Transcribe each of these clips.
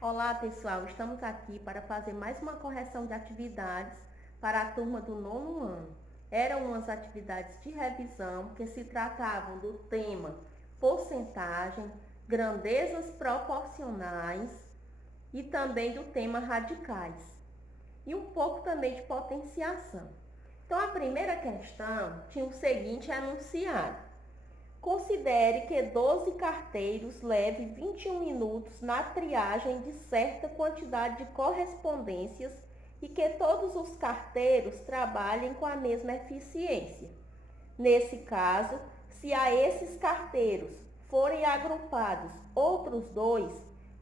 Olá, pessoal. Estamos aqui para fazer mais uma correção de atividades para a turma do nono ano. Eram umas atividades de revisão que se tratavam do tema porcentagem, grandezas proporcionais e também do tema radicais. E um pouco também de potenciação. Então, a primeira questão tinha o seguinte enunciado: considere que 12 carteiros leve 21 minutos na triagem de certa quantidade de correspondências e que todos os carteiros trabalhem com a mesma eficiência. Nesse caso, se a esses carteiros forem agrupados outros dois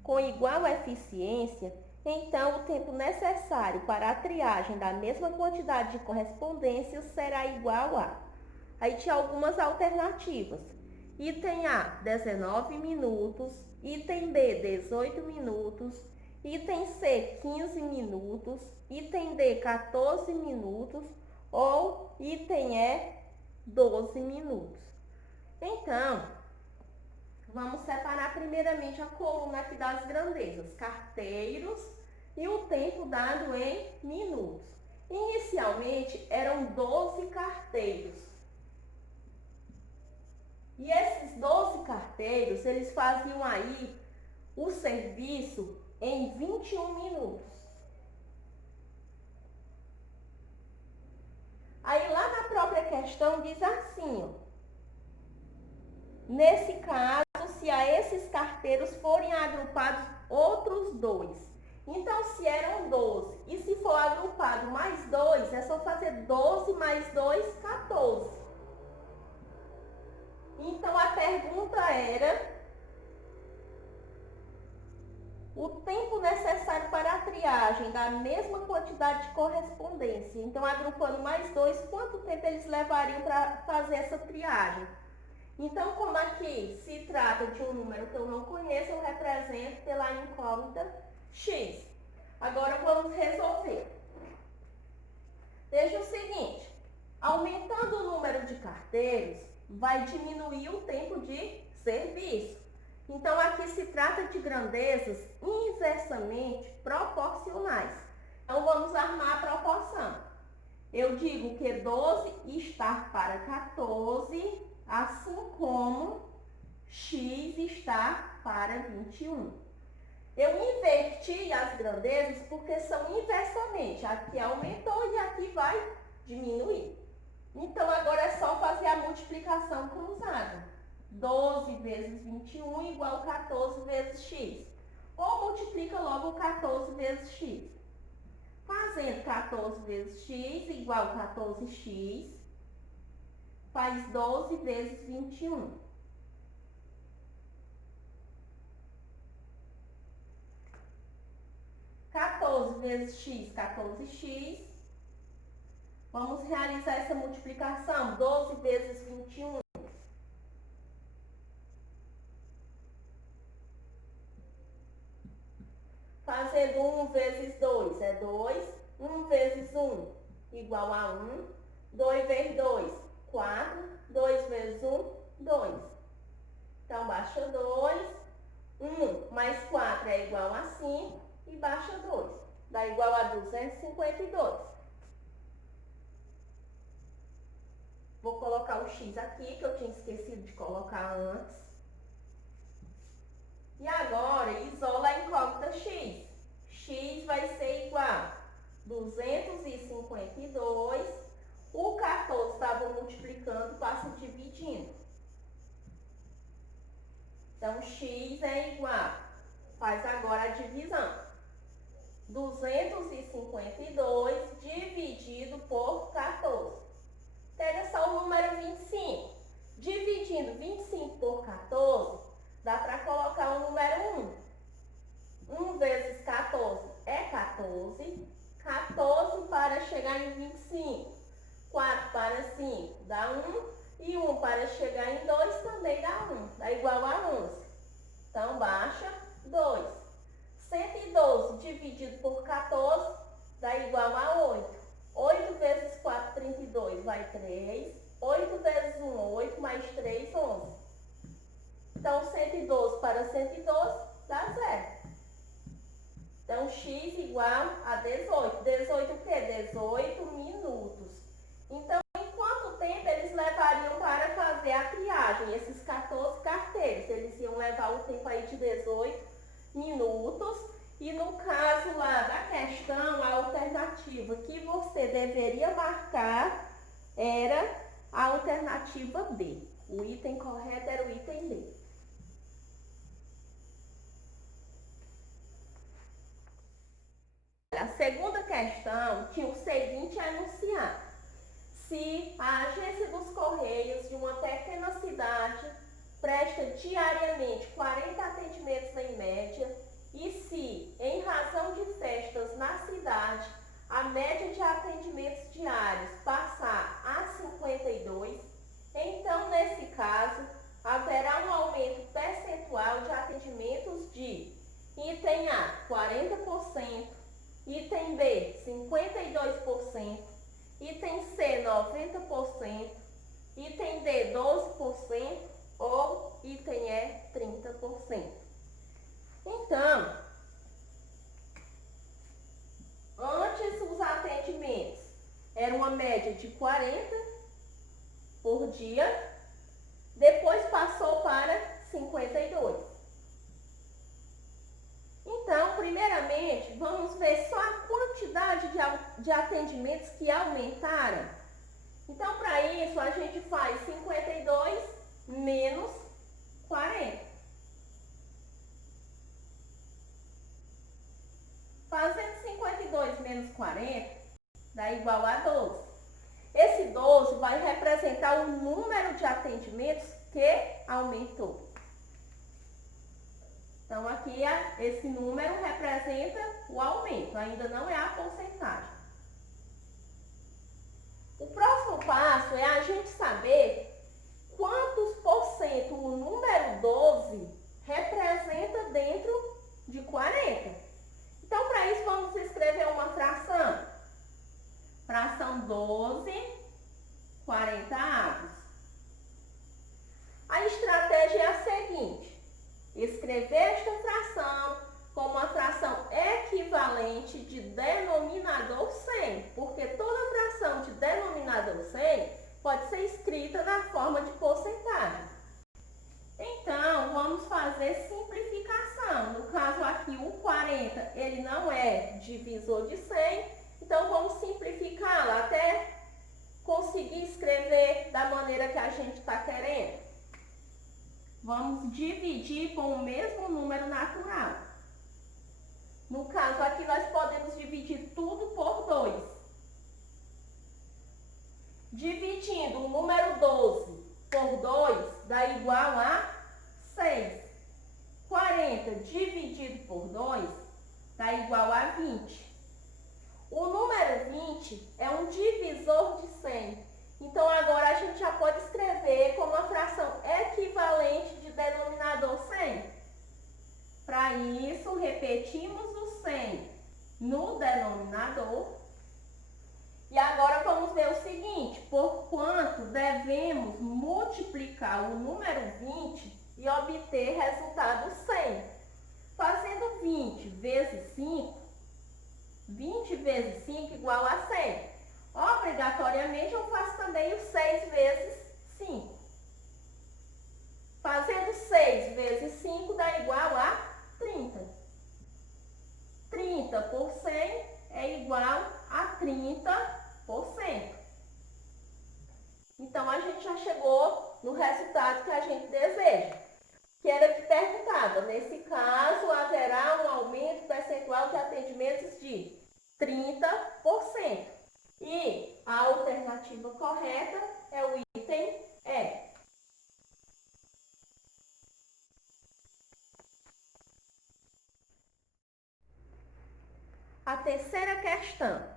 com igual eficiência, então o tempo necessário para a triagem da mesma quantidade de correspondências será igual a. Aí tinha algumas alternativas. Item A, 19 minutos. Item B, 18 minutos. Item C, 15 minutos. Item D, 14 minutos. Ou item E, 12 minutos. Então, vamos separar primeiramente a coluna aqui das grandezas, carteiros e o tempo dado em minutos. Inicialmente eram 12 carteiros. E esses 12 carteiros, eles faziam aí o serviço em 21 minutos. Aí lá na própria questão diz assim, ó, nesse caso, se a esses carteiros forem agrupados outros dois. Então, se eram 12 e se for agrupado mais 2, é só fazer 12 mais 2, 14. Então, a pergunta era o tempo necessário para a triagem da mesma quantidade de correspondência. Então, agrupando mais 2, quanto tempo eles levariam para fazer essa triagem? Então, como aqui se trata de um número que eu não conheço, eu represento pela incógnita x. Agora, vamos resolver. Veja o seguinte, aumentando o número de carteiros, vai diminuir o tempo de serviço. Então, aqui se trata de grandezas inversamente proporcionais. Então, vamos armar a proporção. Eu digo que 12 está para 14, assim como x está para 21. Eu inverti as grandezas porque são inversamente. Aqui aumentou e aqui vai diminuir. Então, agora é só fazer a multiplicação cruzada. 12 vezes 21 igual 14 vezes x. Ou multiplica logo 14 vezes x. Fazendo 14 vezes x igual 14x, faz 12 vezes 21. 14 vezes x, 14x. Vamos realizar essa multiplicação. 12 vezes 21. Fazendo 1 vezes 2 é 2. 1 vezes 1 igual a 1. 2 vezes 2, 4. 2 vezes 1, 2. Então, baixa 2. 1 mais 4 é igual a 5 e baixa 2. Dá igual a 252. Vou colocar o x aqui, que eu tinha esquecido de colocar antes. E agora, isola a incógnita x. X vai ser igual a 252. O 14 estava multiplicando, passa dividindo. Então, x é igual, faz agora a divisão. 252 dividido por 14. Pega só o número 25. Dividindo 25 por 14, dá para colocar o número 1. 1 vezes 14 é 14. 14 para chegar em 25. 4 para 5 dá 1. E 1 para chegar em 2 também dá 1. Dá igual a 11. Então, baixa 2. 112 dividido por 14 dá igual a 8. 8 vezes 4, 32, vai 3. 8 vezes 1, 8, mais 3, 11. Então, 112 para 112 dá 0. x igual a 18. 18 o quê? 18 minutos. Então, em quanto tempo eles levariam para fazer a triagem? Esses 14 carteiros, eles iam levar o tempo aí de 18 minutos. E no caso lá da questão, a alternativa que você deveria marcar era a alternativa B. O item correto era o item B. A segunda questão tinha o seguinte enunciado: se a agência dos Correios de uma pequena cidade presta diariamente 40 atendimentos em média, e se, em razão de festas na cidade, a média de atendimentos diários passar a 52, então, nesse caso, haverá um aumento percentual de atendimentos de item A, 40%, item B, 52%, item C, 90%, item D, 12% ou item E, 30%. Então, antes os atendimentos eram uma média de 40 por dia, depois passou para 52. Então, primeiramente, vamos ver só a quantidade de atendimentos que aumentaram. Então, para isso, a gente faz 52 menos 40. Fazendo 52 menos 40, dá igual a 12. Esse 12 vai representar o número de atendimentos que aumentou. Então, aqui, esse número representa o aumento, ainda não é a porcentagem. O próximo passo é a gente saber quantos por cento o número 12 representa dentro de 40. Então, para isso, vamos escrever uma fração. Fração 12, 40 avos. A estratégia é a seguinte: escrever esta fração como uma fração equivalente de denominador 100, porque toda fração de denominador 100 pode ser escrita na forma de porcentagem. Então, vamos fazer simplificação. No caso aqui, o 40, ele não é divisor de 100, então vamos simplificá-lo até conseguir escrever da maneira que a gente está querendo. Vamos dividir com o mesmo número natural. No caso aqui, nós podemos dividir tudo por 2. Dividindo o número 12 por 2 dá igual a 6. 40 dividido por 2 dá igual a 20. O número 20 é um divisor de 100. Então, agora a gente já pode escrever como uma fração equivalente de denominador 100. Para isso, repetimos o 100 no denominador. E agora vamos ver o seguinte: por quanto devemos multiplicar o número 20 e obter resultado 100. Fazendo 20 vezes 5, 20 vezes 5 igual a 100. Obrigatoriamente, eu faço também o 6 vezes 5. Fazendo 6 vezes 5 dá igual a 30. 30 por 100 é igual a 30%. Então, a gente já chegou no resultado que a gente deseja, que era que perguntava: nesse caso, haverá um aumento percentual de atendimentos de 30%. E a alternativa correta é o item E. A terceira questão.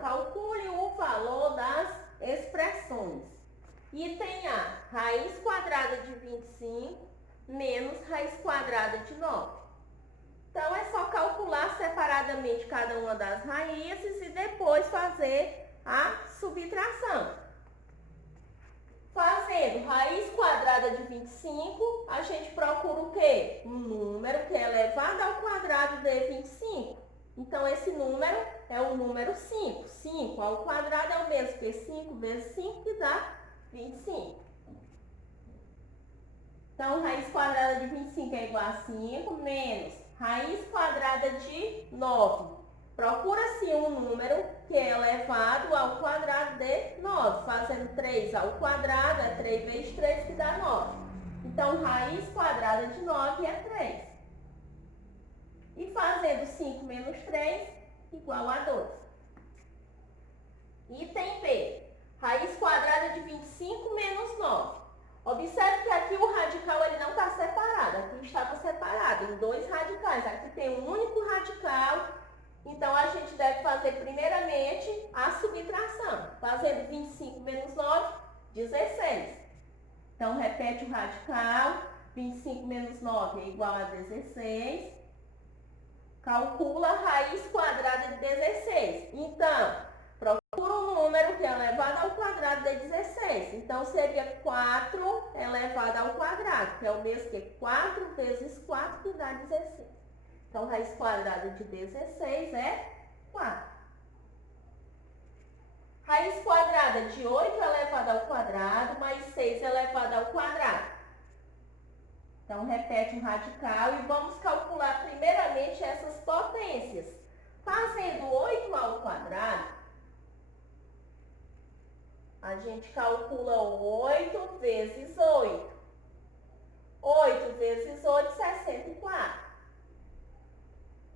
Calcule o valor das expressões. Item A, raiz quadrada de 25 menos raiz quadrada de 9. Então, é só calcular separadamente cada uma das raízes e depois fazer a subtração. Fazendo raiz quadrada de 25, a gente procura o quê? Um número que é elevado ao quadrado quadrado de 25. Então, esse número é o número 5. 5 ao quadrado é o mesmo que 5 vezes 5, que dá 25. Então, raiz quadrada de 25 é igual a 5 menos raiz quadrada de 9. Procura-se um número que é elevado ao quadrado de 9. Fazendo 3 ao quadrado é 3 vezes 3, que dá 9. Então, raiz quadrada de 9 é 3. E fazendo 5 menos 3, igual a 12. Item B. Raiz quadrada de 25 menos 9. Observe que aqui o radical ele não está separado. Aqui estava separado em dois radicais. Aqui tem um único radical. Então, a gente deve fazer primeiramente a subtração. Fazendo 25 menos 9, 16. Então, repete o radical. 25 menos 9 é igual a 16. Calcula a raiz quadrada de 16. Então, procura um número que é elevado ao quadrado de 16. Então, seria 4 elevado ao quadrado, que é o mesmo que 4 vezes 4, que dá 16. Então, raiz quadrada de 16 é 4. Raiz quadrada de 8 elevado ao quadrado, mais 6 elevado ao quadrado. Então, repete o radical e vamos calcular primeiramente essas potências. Fazendo 8 ao quadrado, a gente calcula 8 vezes 8. 8 vezes 8, 64.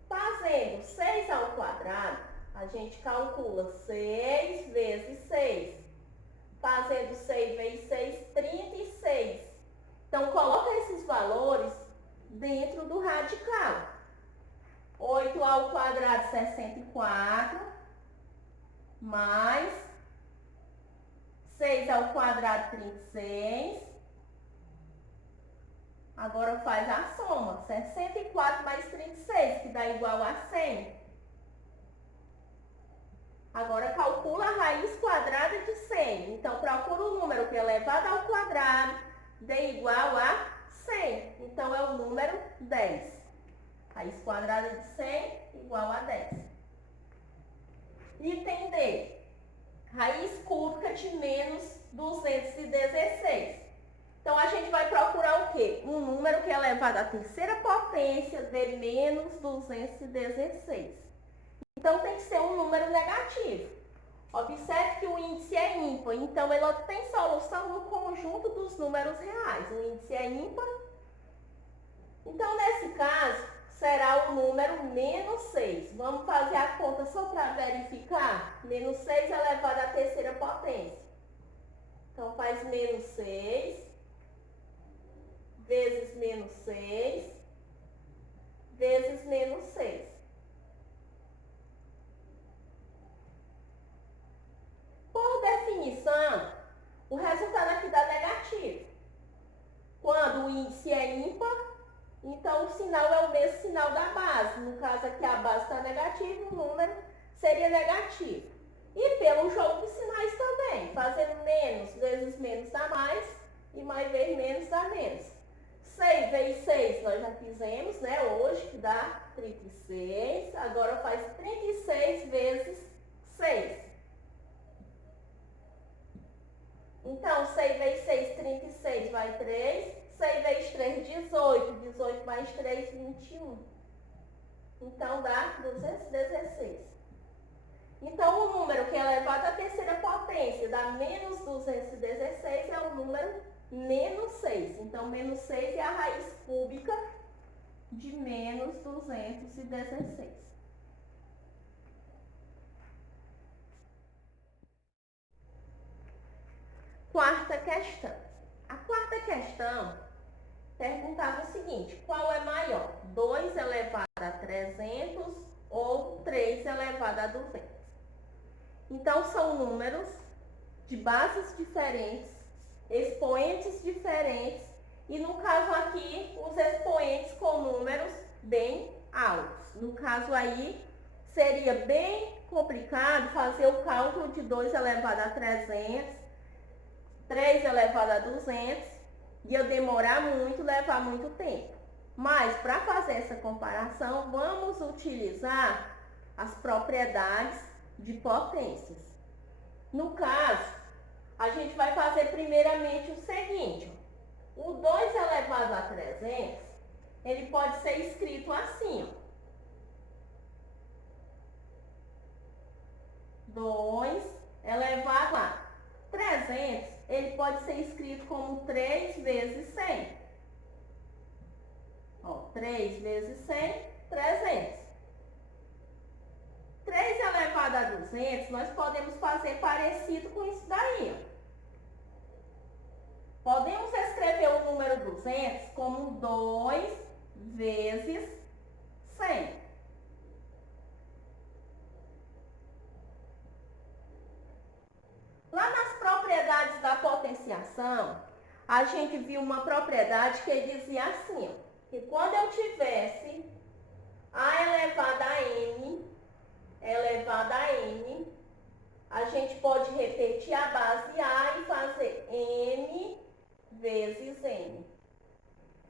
Fazendo 6 ao quadrado, a gente calcula 6 vezes 6. Fazendo 6 vezes 6, 36. Então, coloca esses valores dentro do radical. 8 ao quadrado, 64. Mais 6 ao quadrado, 36. Agora faz a soma. 64 mais 36, que dá igual a 100. Agora calcula a raiz quadrada de 100. Então, procura o número que é elevado ao quadrado dê igual a 100. Então, é o número 10. Raiz quadrada de 100 igual a 10. Item D. Raiz cúbica de menos 216. Então, a gente vai procurar o quê? Um número que é elevado à terceira potência de menos 216. Então, tem que ser um número negativo. Observe que o índice é ímpar, então ele tem solução no conjunto dos números reais. O índice é ímpar. Então, nesse caso, será o número menos 6. Vamos fazer a conta só para verificar. Menos 6 elevado à terceira potência. Então, faz menos 6 vezes menos 6 vezes menos 6. Por definição, o resultado aqui dá negativo. Quando o índice é ímpar, então o sinal é o mesmo sinal da base. No caso aqui a base está negativa, o número seria negativo. E pelo jogo de sinais também, fazendo menos vezes menos dá mais e mais vezes menos dá menos. 6 vezes 6 nós já fizemos, né, hoje, que dá 36. Agora faz 36 vezes 6. Então, 6 vezes 6, 36, vai 3. 6 vezes 3, 18. 18 mais 3, 21. Então, dá 216. Então, o número que é elevado à terceira potência dá menos 216 é o número menos 6. Então, menos 6 é a raiz cúbica de menos 216. Quarta questão. A quarta questão perguntava o seguinte: qual é maior? 2 elevado a 300 ou 3 elevado a 200? Então, são números de bases diferentes, expoentes diferentes, e no caso aqui, os expoentes com números bem altos. No caso aí, seria bem complicado fazer o cálculo de 2 elevado a 300, 3 elevado a 200, ia demorar muito, levar muito tempo. Mas, para fazer essa comparação, vamos utilizar as propriedades de potências. No caso, a gente vai fazer primeiramente o seguinte: o 2 elevado a 300, ele pode ser escrito assim, ó. 2 elevado a 300, ele pode ser escrito como 3 vezes 100. Ó, 3 vezes 100, 300. 3 elevado a 200, nós podemos fazer parecido com isso daí, ó. Podemos escrever o número 200 como 2 vezes 100. Lá nas propriedades da potenciação, a gente viu uma propriedade que dizia assim, ó, que quando eu tivesse a elevada a n, a gente pode repetir a base a e fazer n vezes n.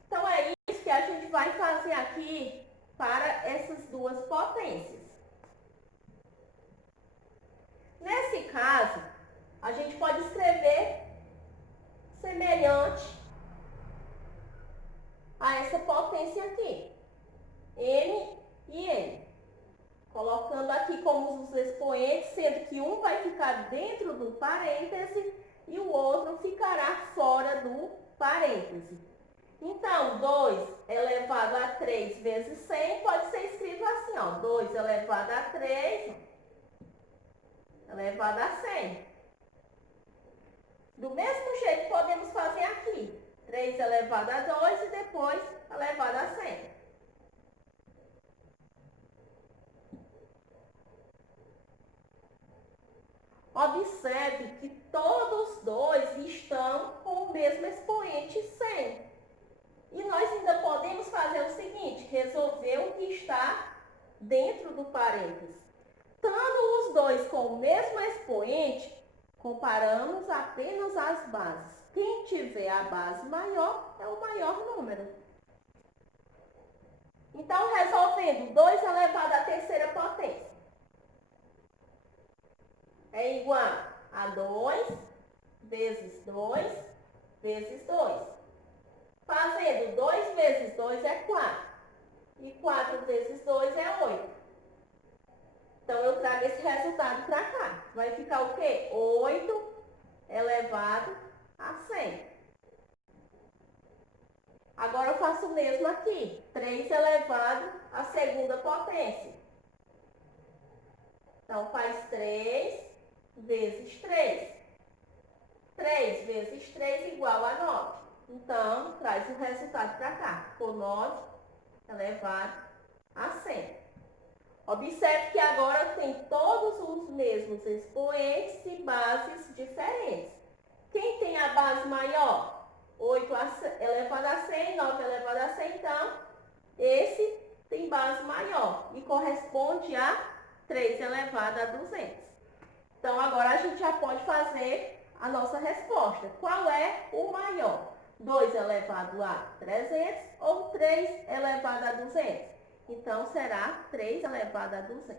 Então, é isso que a gente vai fazer aqui para essas duas potências. Nesse caso, a gente pode escrever semelhante a essa potência aqui, n e n. Colocando aqui como os expoentes, sendo que um vai ficar dentro do parêntese e o outro ficará fora do parêntese. Então, 2 elevado a 3 vezes 100 pode ser escrito assim, ó, 2 elevado a 3 elevado a 100. Do mesmo jeito podemos fazer aqui, 3 elevado a 2 e depois elevado a 100. Observe que todos dois estão com o mesmo expoente 100. E nós ainda podemos fazer o seguinte, resolver o que está dentro do parênteses. Estando os dois com o mesmo expoente, comparamos apenas as bases. Quem tiver a base maior é o maior número. Então, resolvendo, 2 elevado à terceira potência é igual a 2 vezes 2 vezes 2. Fazendo 2 vezes 2 é 4. E 4 vezes 2 é 8. Então, eu trago esse resultado para cá. Vai ficar o quê? 8 elevado a 100. Agora, eu faço o mesmo aqui. 3 elevado à segunda potência. Então, faz 3 vezes 3. 3 vezes 3 igual a 9. Então, traz o resultado para cá. Ficou 9 elevado a 100. Observe que agora tem todos os mesmos expoentes e bases diferentes. Quem tem a base maior? 8 elevado a 100, 9 elevado a 100. Então, esse tem base maior e corresponde a 3 elevado a 200. Então, agora a gente já pode fazer a nossa resposta. Qual é o maior? 2 elevado a 300 ou 3 elevado a 200? Então, será 3 elevado a 200.